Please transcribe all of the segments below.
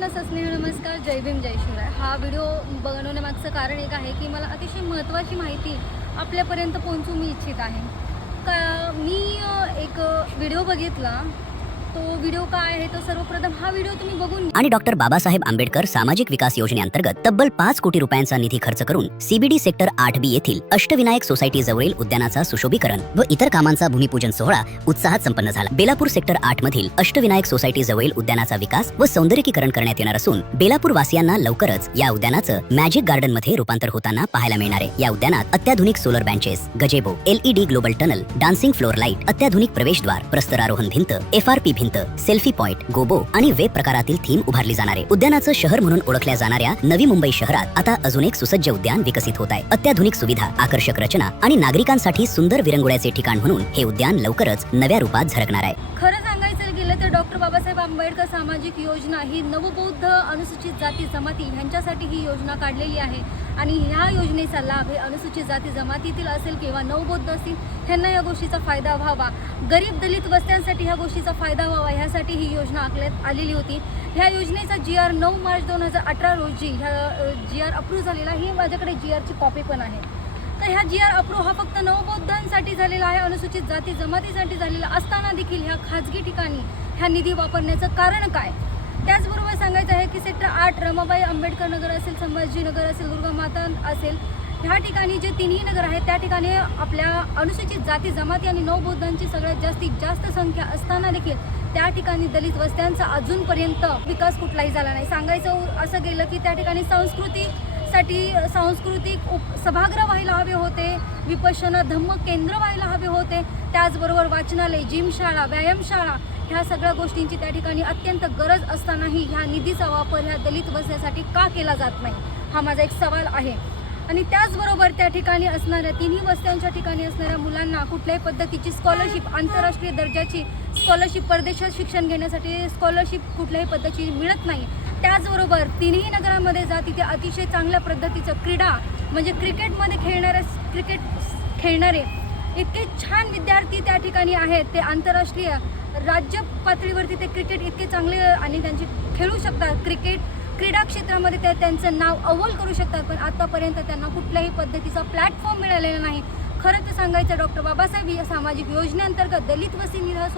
सर्वांना सस्नेह नमस्कार, जय भीम जय शिवराय। हा व्हिडिओ बनवण्यामागचं कारण एक आहे की मला अतिशय महत्त्वाची माहिती आपल्यापर्यंत पोहोचवू मी इच्छित आहे। मी एक व्हिडिओ बघितला। तो व्हिडिओ काय आहे तो सर्वप्रथम हा व्हिडिओ तुम्ही बघून आणि डॉक्टर बाबासाहेब आंबेडकर सामाजिक विकास योजनेअंतर्गत तब्बल 5 कोटी रुपयांचा निधी खर्च करून सीबीडी सेक्टर 8B येथील अष्टविनायक सोसायटी जवळील उद्यानाचा सुशोभीकरण व इतर कामांचा भूमिपूजन सोहळा उत्साहात संपन्न झाला। बेलापूर सेक्टर 8 मधील अष्टविनायक सोसायटी जवळील उद्यानाचा विकास व सौंदर्यीकरण करण्यात येणार असून बेलापूर वासियांना लवकरच या उद्यानाचं मॅजिक गार्डन मध्ये रूपांतर होताना पाहायला मिळणार आहे। या उद्यानात अत्याधुनिक solar benches, गजेबो, LED global tunnel, dancing floor light, अत्याधुनिक प्रवेशद्वार, प्रस्तरारोहण भिंत, FRP भिंत, सेल्फी पॉइंट, गोबो आणि वेब प्रकारातील थीम उभारली जाणार आहे। उद्यानाचं शहर म्हणून ओळखल्या जाणाऱ्या नवी मुंबई शहरात आता अजून एक सुसज्ज उद्यान विकसित होत आहे। अत्याधुनिक सुविधा, आकर्षक रचना आणि नागरिकांसाठी सुंदर विरंगुळ्याचे ठिकाण म्हणून हे उद्यान लवकरच नव्या रूपात झळकणार आहे। खरं सांगायचं गेलं तर डॉक्टर बाबासाहेब आंबेडकर सामाजिक योजना ही नवबौद्ध अनुसूचित जाती जमाती ह्यांच्यासाठी ही योजना काढलेली आहे आणि ह्या योजनेचा लाभ हे अनुसूचित जाती जमातीतील असेल किंवा नवबौद्ध असतील ह्यांना या गोष्टीचा फायदा व्हावा, गरीब दलित वस्त्यांसाठी ह्या गोष्टीचा फायदा व्हावा ह्यासाठी ही योजना आखण्यात आलेली होती। ह्या योजनेचा GR 9 मार्च 2018 रोजी ह्या GR अप्रूव्ह झालेला। ही माझ्याकडे GRची कॉपी पण आहे। तर ह्या GR अप्रूव्ह हा फक्त नवबौद्धांसाठी झालेला आहे, अनुसूचित जाती जमातीसाठी झालेला असताना देखील ह्या खाजगी ठिकाणी ह्या निधी वापरण्याचं कारण काय? त्याचबरोबर सांगायचं आहे की सेक्टर 8 रमाबाई आंबेडकर नगर असेल, संभाजीनगर असेल, दुर्गा माता असेल, ह्या ठिकाणी जे तिन्ही नगर आहेत त्या ठिकाणी आपल्या अनुसूचित जाती जमाती आणि नवबौद्धांची सगळ्यात जास्तीत जास्त संख्या असताना देखील त्या ठिकाणी दलित वस्त्यांचा अजूनपर्यंत विकास कुठलाही झाला नाही। सांगायचं असं गेलं की त्या ठिकाणी सांस्कृतिक सभागृह व्हायला हवे होते, विपश्यना धम्म केंद्र व्हायला हवे होते, त्याचबरोबर वाचनालय, जिमशाळा, व्यायामशाळा ह्या सगळ्या गोष्टींची त्या ठिकाणी अत्यंत गरज असतानाही ह्या निधीचा वापर ह्या दलित वस्त्यासाठी का केला जात नाही हा माझा एक सवाल आहे। आणि त्याचबरोबर त्या ठिकाणी असणाऱ्या तिन्ही वस्त्यांच्या ठिकाणी असणाऱ्या मुलांना कुठल्याही पद्धतीची स्कॉलरशिप, आंतरराष्ट्रीय दर्जाची स्कॉलरशिप, परदेशात शिक्षण घेण्यासाठी स्कॉलरशिप कुठल्याही पद्धतीची मिळत नाही। त्याचबरोबर तिन्ही नगरामध्ये जा तिथे अतिशय चांगल्या पद्धतीचं क्रीडा म्हणजे क्रिकेट खेळणारे इतके छान विद्यार्थी त्या ठिकाणी आहेत। ते आंतरराष्ट्रीय राज्य पातळीवरती ते क्रिकेट इतके चांगले आणि त्यांची खेळू शकतात। क्रीडा क्षेत्रामध्ये ते त्यांचं नाव अव्वल करू शकतात, पण आतापर्यंत त्यांना कुठल्याही पद्धतीचा प्लॅटफॉर्म मिळालेला नाही। खरं तर सांगायचं डॉक्टर बाबासाहेब सामाजिक योजनेअंतर्गत, दलित वस्ती निवास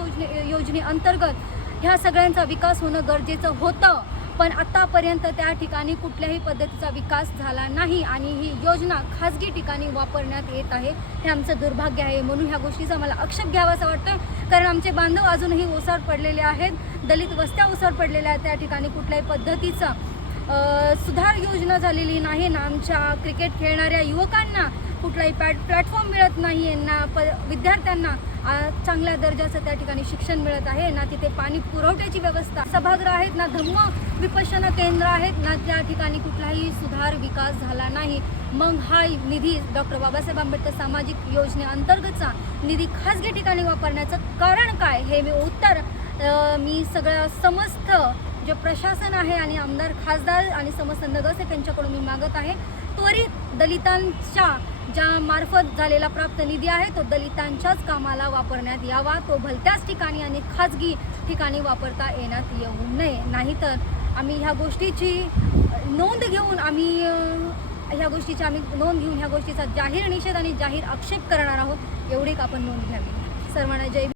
योजनेअंतर्गत ह्या सगळ्यांचा विकास होणं गरजेचं होतं, पण आतापर्यंत त्या ठिकाणी कुठल्याही पद्धतीचा विकास झाला नाही आणि ही योजना खाजगी ठिकाणी वापरण्यात येत आहे। हे आमचं दुर्भाग्य आहे। म्हणून ह्या गोष्टीचा मला आक्षेप घ्यावासा वाटतोय, कारण आमचे बांधव अजूनही ओसाड पडलेले आहेत, दलित वस्त्या ओसाड पडलेल्या आहेत। त्या ठिकाणी कुठल्याही पद्धतीचा सुधार योजना झालेली नाही ना। आमच्या क्रिकेट खेळणाऱ्या युवकांना कुठलाही प्लॅटफॉर्म मिळत नाही यांना, विद्यार्थ्यांना चांगल्या दर्जाचं त्या ठिकाणी शिक्षण मिळत आहे ना, तिथे पाणी पुरवठ्याची व्यवस्था, सभागृह आहेत ना, धम्म विपश्यना केंद्र आहेत ना, त्या ठिकाणी कुठलाही सुधार विकास झाला नाही। मग हा निधी डॉक्टर बाबासाहेब आंबेडकर सामाजिक योजनेअंतर्गतचा निधी खाजगी ठिकाणी वापरण्याचं कारण काय हे मी सगळं समस्त जे प्रशासन आहे आणि आमदार, खासदार आणि समस्त नगरसेवक यांच्याकडून मी मागत आहे, त्वरित दलितांच्या ज्या मार्फत झालेला प्राप्त निधी आहे तो दलितांच्याच कामाला वापरण्यात यावा, तो भलत्याच ठिकाणी आणि खाजगी ठिकाणी वापरता येण्यात येऊ नये। नाहीतर आम्ही ह्या गोष्टीची नोंद घेऊन ह्या गोष्टीचा जाहीर निषेध आणि जाहीर आक्षेप करणार आहोत। एवढी आपण नोंद घ्यावी। सर्वांना जय भीम।